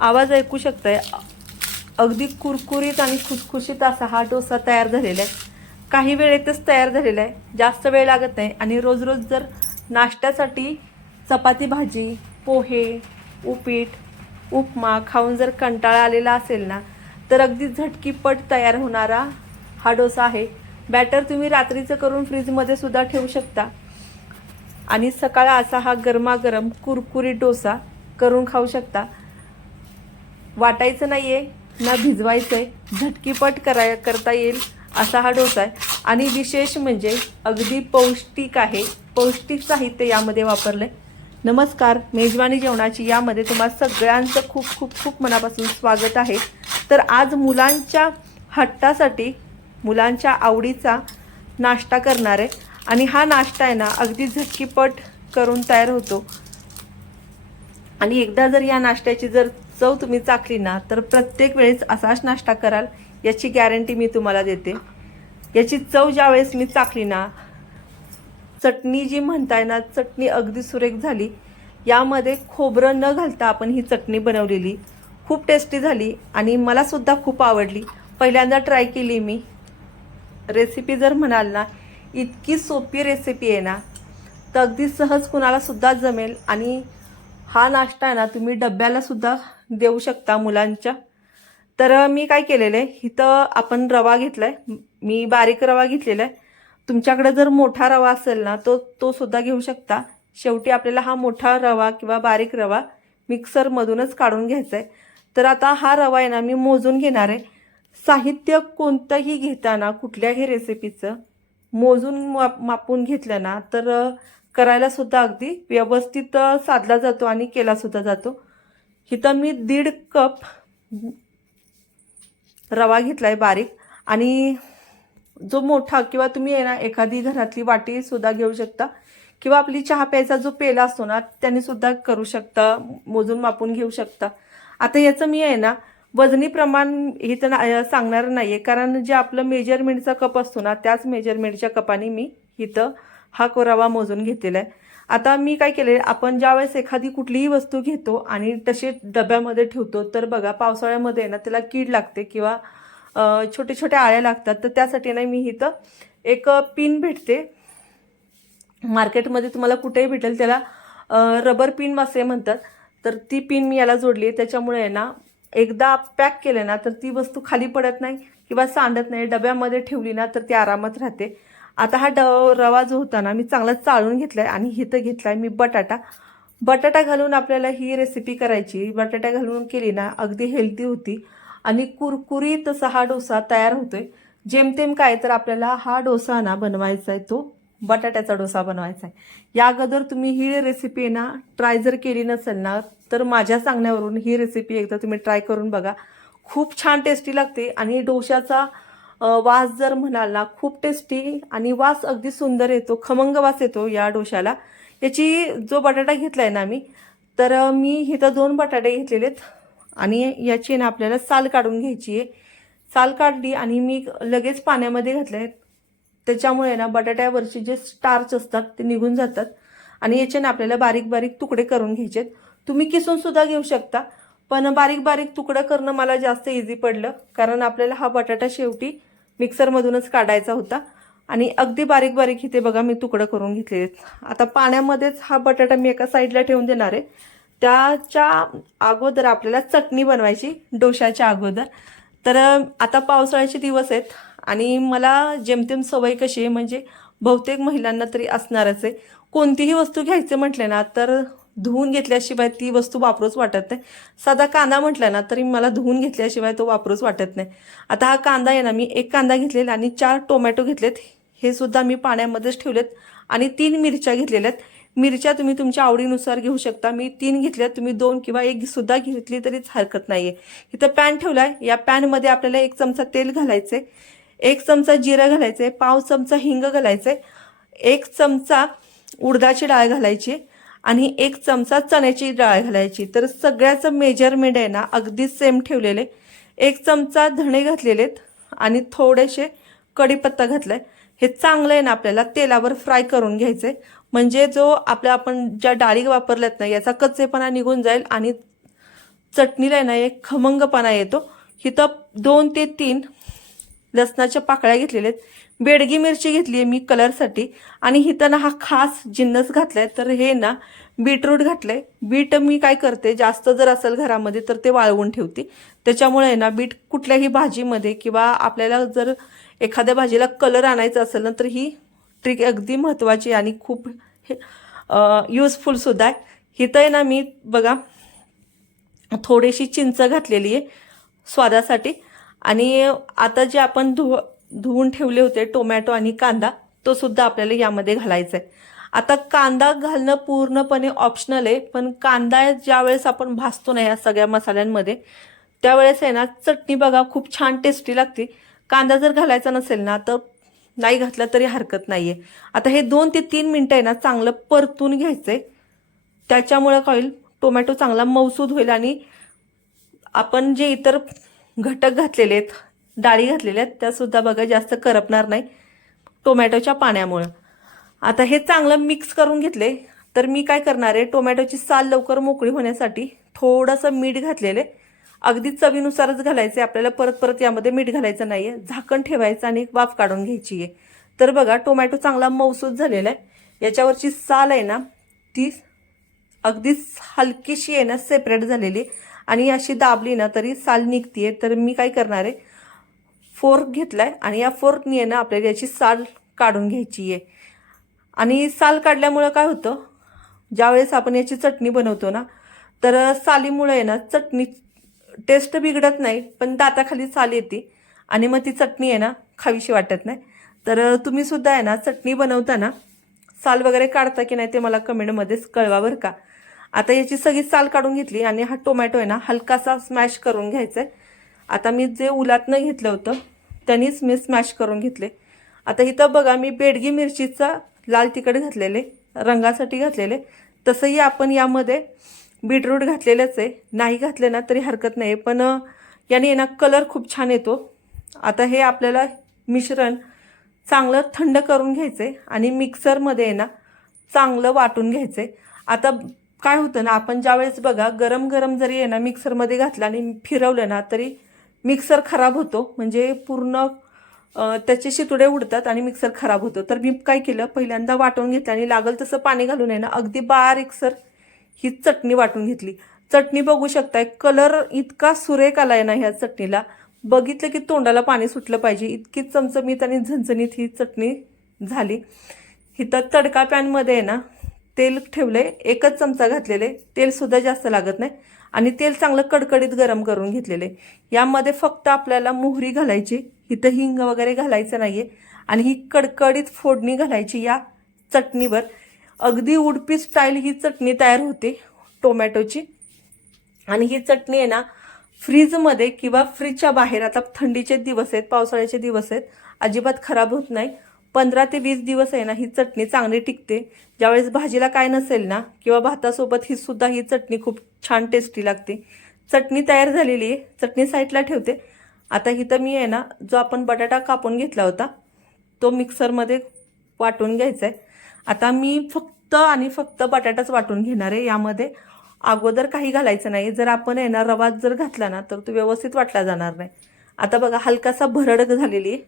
आवाज ऐकू शकताय. अगदी कुरकुरीत आणि खुसखुशीत असा हा डोसा तयार झालेला आहे. काही वेळेतच तयार झालेला आहे. जास्त वेळ लागत नाही. आणि रोज रोज जर नाश्त्यासाठी चपाती भाजी पोहे उपीट उपमा खाऊन जर कंटाळा आलेला असेल ना तर अगदी झटकीपट तयार होणारा हा डोसा आहे. बॅटर तुम्ही रात्रीचं करून फ्रीजमध्ये सुद्धा ठेवू शकता. आणि सकाळ असा हा गरमागरम कुरकुरीत डोसा करून खाऊ शकता. वाटायचं नाही आहे ना भिजवायचं आहे झटकीपट कराय करता येईल असा हा डोसा आहे. आणि विशेष म्हणजे अगदी पौष्टिक आहे. पौष्टिक साहित्य यामध्ये वापरलं आहे नमस्कार मेजवानी जेवणाची यामध्ये तुम्हाला सगळ्यांचं खूप खूप खूप मनापासून स्वागत आहे. तर आज मुलांच्या हट्टासाठी मुलांच्या आवडीचा नाश्ता करणार आहे. आणि हा नाश्ता आहे ना अगदी झटकीपट करून तयार होतो. आणि एकदा जर या नाश्त्याची जर चव तुम्ही चाकली ना तर प्रत्येक वेळेस असाच नाश्ता कराल याची गॅरंटी मी तुम्हाला देते. याची चव ज्या वेळेस मी चाकली ना चटणी जी म्हणताय ना चटणी अगदी सुरेख झाली. यामध्ये खोबरं न घालता आपण ही चटणी बनवलेली. खूप टेस्टी झाली आणि मलासुद्धा खूप आवडली. पहिल्यांदा ट्राय केली मी. रेसिपी जर म्हणाल ना इतकी सोपी रेसिपी आहे ना तर अगदी सहज कुणालासुद्धा जमेल आणि हा नाश्ता आहे ना तुम्ही डब्याला सुद्धा देऊ शकता मुलांच्या. तर मी काय केलेलं आहे इथं आपण रवा घेतला आहे मी बारीक रवा घेतलेला आहे. तुमच्याकडे जर मोठा रवा असेल ना तो तो सुद्धा घेऊ शकता. शेवटी आपल्याला हा मोठा रवा किंवा बारीक रवा मिक्सरमधूनच काढून घ्यायचा आहे तर आता हा रवा आहे ना मी मोजून घेणार आहे. साहित्य कोणतंही घेताना कुठल्याही रेसिपीचं मोजून माप मापून घेतलं ना तर करायला सुद्धा अगदी व्यवस्थित साधला जातो आणि केला सुद्धा जातो. इथं मी दीड कप रवा घेतला आहे बारीक आणि जो मोठा किंवा तुम्ही आहे ना एखादी घरातली वाटी सुद्धा घेऊ शकता किंवा आपली चहा प्यायचा जो पेला असतो ना त्याने सुद्धा करू शकता मोजून मापून घेऊ शकता. आता याचं मी आहे ना वजनी प्रमाण हे तर सांगणार नाही आहे कारण जे आपलं मेजरमेंटचा कप असतो ना त्याच मेजरमेंटच्या कपाने मी इथं हा कोरावा मोजून घेतलेला आहे. आता मी काय केले आपण ज्यावेळेस एखादी कुठलीही वस्तू घेतो आणि तसे डब्यामध्ये ठेवतो तर बघा पावसाळ्यामध्ये आहे ना त्याला कीड लागते किंवा छोटे छोटे आळ्या लागतात तर त्यासाठी ना मी इथं एक पिन भेटते. मार्केटमध्ये तुम्हाला कुठेही भेटेल त्याला रबर पिन असे म्हणतात. तर ती पिन मी याला जोडली आहे. त्याच्यामुळे आहे ना एकदा पॅक केलं ना तर ती वस्तू खाली पडत नाही किंवा सांडत नाही. डब्यामध्ये ठेवली ना तर ती आरामात राहते. आता हा ड रवा जो होता ना मी चांगला चाळून घेतला आहे आणि इथं घेतला आहे मी बटाटा. बटाटा घालून आपल्याला ही रेसिपी करायची. बटाटा घालून केली ना अगदी हेल्दी होती. आणि कुरकुरीत असा हा डोसा तयार होतोय. जेमतेम काय तर आपल्याला हा डोसा ना बनवायचा आहे तो बटाट्याचा डोसा बनवायचा आहे. या अगोदर तुम्ही ही रेसिपी ना ट्राय जर केली नसेल ना तर माझ्या सांगण्यावरून ही रेसिपी एकदा तुम्ही ट्राय करून बघा. खूप छान टेस्टी लागते आणि डोशाचा वास जर म्हणाल ना खूप टेस्टी आणि वास अगदी सुंदर येतो खमंग वास येतो या डोशाला याची जो बटाटा घेतला आहे ना मी तर मी इथं दोन बटाटे घेतलेले आहेत आणि याची ना आपल्याला साल काढून घ्यायची आहे. साल काढली आणि मी लगेच पाण्यामध्ये घातले त्याच्यामुळे ना बटाट्यावरचे जे स्टार्च असतात ते निघून जातात आणि याचे ना आपल्याला बारीक बारीक तुकडे करून घ्यायचे तुम्ही किसून सुद्धा घेऊ शकता पण बारीक बारीक तुकडं करणं मला जास्त इझी पडलं कारण आपल्याला हा बटाटा शेवटी मिक्सरमधूनच काढायचा होता. आणि अगदी बारीक बारीक इथे बघा मी तुकडं करून घेतलेले आहेत. आता पाण्यामध्येच हा बटाटा मी एका साईडला ठेवून देणार आहे. त्याच्या अगोदर आपल्याला चटणी बनवायची डोशाच्या अगोदर. तर आता पावसाळ्याचे दिवस आहेत आणि मला जेमतेम सवय कशी आहे म्हणजे बहुतेक महिलांना तरी असणारच आहे. कोणतीही वस्तू घ्यायचं म्हटले ना तर धुवून घेतल्याशिवाय ती वस्तू वापरूच वाटत नाही. साधा कांदा म्हटला ना तरी मला धुवून घेतल्याशिवाय तो वापरूच वाटत नाही. आता हा कांदा आहे ना मी एक कांदा घेतलेला आणि चार टोमॅटो घेतलेत. हे सुद्धा मी पाण्यामध्येच ठेवलेत आणि तीन मिरच्या घेतलेल्या आहेत मिरच्या तुम्ही तुमच्या आवडीनुसार घेऊ शकता. मी तीन घेतल्या तुम्ही दोन किंवा एक सुद्धा घेतली तरीच हरकत नाही आहे इथं पॅन ठेवला आहे या पॅनमध्ये आपल्याला एक चमचा तेल घालायचं आहे एक चमचा जिरं घालायचं आहे पाव चमचा हिंग घालायचं आहे एक चमचा उडदाची डाळ घालायची आणि एक चमचा चण्याची डाळ घालायची. तर सगळ्याचं मेजरमेंट आहे ना अगदी सेम ठेवलेले. एक चमचा धणे घातलेले आहेत आणि थोडेसे कढीपत्ता घातलाय. हे चांगलं आहे ना आपल्याला तेलावर फ्राय करून घ्यायचे म्हणजे जो आपल्या आपण ज्या डाळी वापरल्यात ना याचा कच्चेपणा निघून जाईल आणि चटणीला आहे ना एक खमंगपणा येतो. इथं दोन ते तीन लसणाच्या पाकळ्या घेतलेल्या आहेत बेडगी मिरची घेतली आहे मी कलरसाठी. आणि इथं ना हा खास जिन्नस घातला आहे तर हे ना बीटरूट घातलं आहे बीट मी काय करते जास्त जर असेल घरामध्ये तर ते वाळवून ठेवते. त्याच्यामुळे आहे ना बीट कुठल्याही भाजीमध्ये किंवा आपल्याला जर एखाद्या भाजीला कलर आणायचा असेल ना तर ही ट्रिक अगदी महत्त्वाची आणि खूप युजफुलसुद्धा आहे इथं आहे. ना मी बघा थोडीशी चिंच घातलेली आहे स्वादासाठी. आणि आता जे आपण धु धुवून ठेवले होते टोमॅटो आणि कांदा तो सुद्धा आपल्याला यामध्ये घालायचा आहे आता कांदा घालणं पूर्णपणे ऑप्शनल आहे पण कांदा ज्यावेळेस आपण भासतो ना या सगळ्या मसाल्यांमध्ये त्यावेळेस आहे ना चटणी बघा खूप छान टेस्टी लागते. कांदा जर घालायचा नसेल ना तर नाही घातला तरी हरकत नाही आहे आता हे दोन ते तीन मिनटं आहे ना चांगलं परतून घ्यायचं आहे त्याच्यामुळं काय होईल टोमॅटो चांगला मौसूद होईल आणि आपण जे इतर घटक घातलेले आहेत डाळी घातलेल्या आहेत त्यासुद्धा बघा जास्त करपणार नाही टोमॅटोच्या पाण्यामुळं. आता हे चांगलं मिक्स करून घेतले तर मी काय करणार आहे टोमॅटोची साल लवकर मोकळी होण्यासाठी थोडंसं मीठ घातलेलं आहे. अगदी चवीनुसारच घालायचं आहे आपल्याला परत परत यामध्ये मीठ घालायचं नाही आहे झाकण ठेवायचं आणि एक वाफ काढून घ्यायची आहे. तर बघा टोमॅटो चांगला मौसूद झालेला आहे. याच्यावरची साल आहे ना ती अगदीच हलकीशी आहे ना सेपरेट झालेली आणि अशी दाबली ना तरी साल निघतीये. तर मी काय करणार आहे फोर्क घेतला आहे आणि या फोर्कनी आहे ना आपल्याला याची साल काढून घ्यायची आहे. आणि साल काढल्यामुळं काय होतं? ज्यावेळेस आपण याची चटणी बनवतो ना तर सालीमुळं आहे ना चटणी टेस्ट बिघडत नाही पण दाताखाली साल येते आणि मग ती चटणी आहे ना खावीशी वाटत नाही. तर तुम्हीसुद्धा आहे ना चटणी बनवताना साल वगैरे काढता की नाही ते मला कमेंटमध्येच कळवा बरं का. आता याची सगळी साल काढून घेतली आणि हा टोमॅटो आहे ना हलकासा स्मॅश करून घ्यायचा आहे आता मी जे उलातनं घेतलं होतं त्यांनीच मी स्मॅश करून घेतले. आता इथं बघा मी बेडगी मिरचीचा लाल तिखट घातलेले रंगासाठी घातलेले. तसंही आपण यामध्ये बीटरूट घातलेलंच आहे. नाही घातले ना तरी हरकत नाही पण याने ना कलर खूप छान येतो. आता हे आपल्याला मिश्रण चांगलं थंड करून घ्यायचं आहे आणि मिक्सरमध्ये आहे ना चांगलं वाटून घ्यायचं आहे आता काय होतं ना आपण ज्यावेळेस बघा गरम गरम जरी आहे ना मिक्सरमध्ये घातलं आणि फिरवलं ना तरी मिक्सर खराब होतो. म्हणजे पूर्ण त्याचे शितुडे उडतात आणि मिक्सर खराब होतो. तर मी काय केलं पहिल्यांदा वाटून घेतलं आणि लागल तसं पाणी घालून आहे ना अगदी बारीकसर ही चटणी वाटून घेतली. चटणी बघू शकताय कलर इतका सुरेख आला आहे ना ह्या चटणीला. बघितलं की तोंडाला पाणी सुटलं पाहिजे. इतकी चमचमीत आणि झणझणीत ही चटणी झाली. इथं तडका पॅनमध्ये आहे ना तेल ठेवलं आहे एकच चमचा घातलेले तेलसुद्धा जास्त लागत नाही. आणि तेल चांगलं कडकडीत गरम करून घेतलेले. यामध्ये फक्त आपल्याला मोहरी घालायची इथं हिंग वगैरे घालायचं नाही आहे आणि ही कडकडीत फोडणी घालायची या चटणीवर. अगदी उडपी स्टाईल ही चटणी तयार होते टोमॅटोची. आणि ही चटणी आहे ना फ्रीजमध्ये किंवा फ्रीजच्या बाहेर आता थंडीचे दिवस आहेत पावसाळ्याचे दिवस आहेत अजिबात खराब होत नाही. पंधरा ते वीस दिवस आहे ना ही चटणी चांगली टिकते. ज्यावेळेस भाजीला काय नसेल ना किंवा भातासोबत ही सुद्धा ही चटणी खूप छान टेस्टी लागते. चटणी तयार झालेली आहे चटणी साईडला ठेवते. आता इथं मी आहे ना जो आपण बटाटा कापून घेतला होता तो मिक्सरमध्ये वाटून घ्यायचा आहे आता मी फक्त आणि फक्त बटाटाच वाटून घेणार आहे. यामध्ये अगोदर काही घालायचं नाही. जर आपण आहे ना रवा जर घातला ना तर तो व्यवस्थित वाटला जाणार नाही. आता बघा हलकासा भरड झालेली आहे.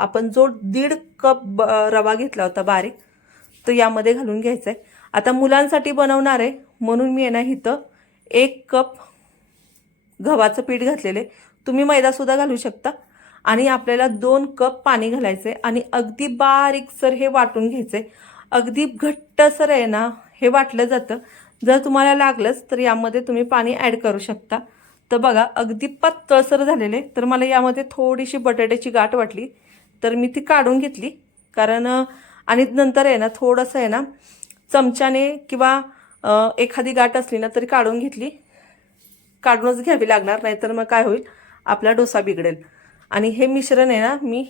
आपण जो दीड कप ब रवा घेतला होता बारीक तो यामध्ये घालून घ्यायचा आहे आता मुलांसाठी बनवणार आहे म्हणून मी आहे ना इथं एक कप गव्हाचं पीठ घातलेले. तुम्ही मैदासुद्धा घालू शकता. आणि आपल्याला दोन कप पाणी घालायचं आहे आणि अगदी बारीकसर हे वाटून घ्यायचं आहे अगदी घट्टसर आहे ना हे वाटलं जातं. जर तुम्हाला लागलंच तर यामध्ये तुम्ही पाणी ॲड करू शकता. तर बघा अगदी पातळसर झालेले तर मला यामध्ये थोडीशी बटाट्याची गाठ वाटली. तर मी ती काढून घेतली. कारण आणि नंतर आहे ना थोडंसं आहे ना चमच्याने किंवा एखादी गाठ असली ना तरी काढून घेतली. काढूनच घ्यावी लागणार नाहीतर मग काय होईल? आपला डोसा बिघडेल. आणि हे मिश्रण आहे ना मी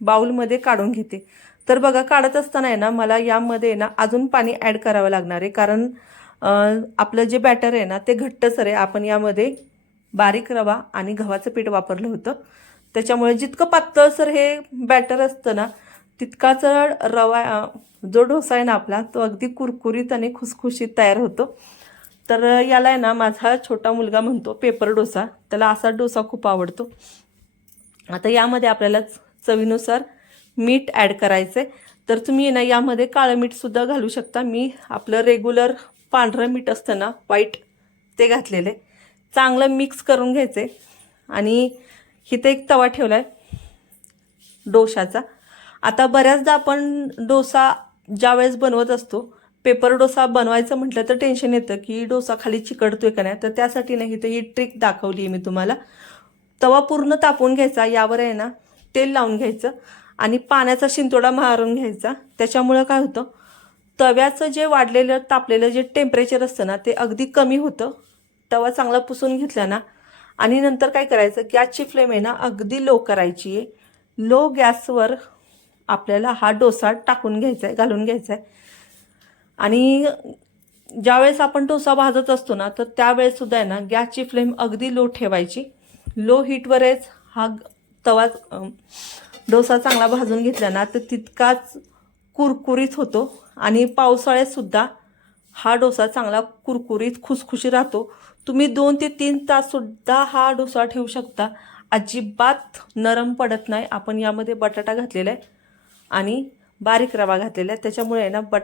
बाऊलमध्ये काढून घेते. तर बघा काढत असताना आहे ना मला यामध्ये आहे ना अजून पाणी ॲड करावं लागणार आहे. कारण आपलं जे बॅटर आहे ना ते घट्टसर आहे. आपण यामध्ये बारीक रवा आणि गव्हाचं पीठ वापरलं होतं. त्याच्यामुळे जितकं पातळसर हे बॅटर असतं ना तितकाच रवा जो डोसा आहे ना आपला तो अगदी कुरकुरीत आणि खुसखुशीत तयार होतो. तर याला आहे ना माझा छोटा मुलगा म्हणतो पेपर डोसा. त्याला असा डोसा खूप आवडतो. आता यामध्ये आपल्याला चवीनुसार मीठ ॲड करायचं आहे तर तुम्ही ना यामध्ये काळं मीठसुद्धा घालू शकता. मी आपलं रेग्युलर पांढरं मीठ असतं ना व्हाईट ते घातलेलं आहे. चांगलं मिक्स करून घ्यायचे आणि इथं एक तवा ठेवला आहे डोशाचा. आता बऱ्याचदा आपण डोसा ज्यावेळेस बनवत असतो पेपर डोसा बनवायचं म्हटलं तर टेन्शन येतं की डोसा खाली चिकटतोय का नाही? तर त्यासाठी नाही तर ही ट्रिक दाखवली आहे मी तुम्हाला. तवा पूर्ण तापवून घ्यायचा यावर आहे ना तेल लावून घ्यायचं आणि पाण्याचा शिंतोडा मारून घ्यायचा. त्याच्यामुळं काय होतं तव्याचं जे वाढलेलं तापलेलं जे टेम्परेचर असतं ना ते अगदी कमी होतं. तवा चांगला पुसून घेतला ना आणि नंतर काय करायचं गॅसची फ्लेम आहे ना अगदी लो करायची आहे. लो गॅसवर आपल्याला हा डोसा टाकून घ्यायचा आहे घालून घ्यायचा आहे आणि ज्यावेळेस आपण डोसा भाजत असतो ना तर त्यावेळेससुद्धा आहे ना गॅसची फ्लेम अगदी लो ठेवायची. लो हीटवरच हा तवा डोसा चांगला भाजून घेतला ना तर तितकाच कुरकुरीत होतो. आणि पावसाळ्यातसुद्धा हा डोसा चांगला कुरकुरीत खुसखुशी राहतो. तुम्ही दोन ते तीन ताससुद्धा हा डोसा ठेवू शकता. अजिबात नरम पडत नाही. आपण यामध्ये बटाटा घातलेला आहे आणि बारीक रवा घातलेला आहे. त्याच्यामुळे आहे ना बट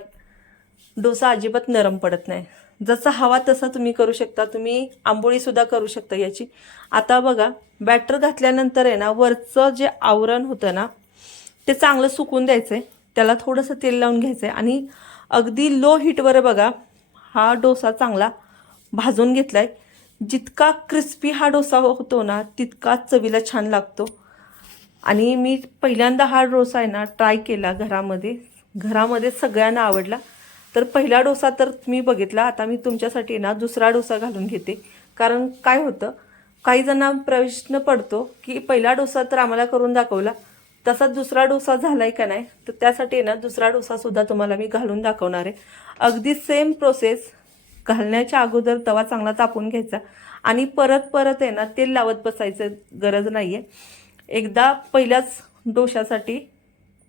डोसा अजिबात नरम पडत नाही. जसा हवा तसा तुम्ही करू शकता. तुम्ही आंबोळीसुद्धा करू शकता याची. आता बघा बॅटर घातल्यानंतर आहे ना वरचं जे आवरण होतं ना ते चांगलं सुकून द्यायचं आहे त्याला थोडंसं तेल लावून घ्यायचं आहे आणि अगदी लो हीटवर बघा हा डोसा चांगला भाजून घेतला आहे जितका क्रिस्पी हा डोसा होतो ना तितका चवीला छान लागतो. आणि मी पहिल्यांदा हा डोसा आहे ना ट्राय केला घरामध्ये. घरामध्ये सगळ्यांना आवडला. तर पहिला डोसा तर मी बघितला. आता मी तुमच्यासाठी ना दुसरा डोसा घालून घेते. कारण काय होतं काही जणांना प्रश्न पडतो की पहिला डोसा तर आम्हाला करून दाखवला. तसाच दुसरा डोसा झालाय का नाही? तर त्यासाठी ना दुसरा डोसासुद्धा तुम्हाला मी घालून दाखवणार आहे. अगदी सेम प्रोसेस घालण्याच्या अगोदर तवा चांगला तापून घ्यायचा आणि परत परत आहे ना तेल लावत बसायचं गरज नाही आहे एकदा पहिल्याच डोशासाठी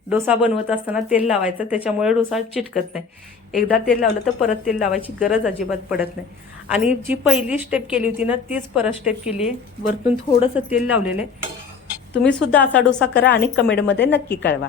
डोसा बनवत असताना तेल लावायचं त्याच्यामुळे डोसा चिटकत नाही. एकदा तेल लावलं तर परत तेल लावायची गरज अजिबात पडत नाही. आणि जी पहिली स्टेप केली होती ना तीच परत स्टेप केली आहे. वरतून थोडंसं तेल लावलेलं आहे. तुम्ही सुद्धा असा डोसा करा आणि कमेंटमध्ये नक्की कळवा.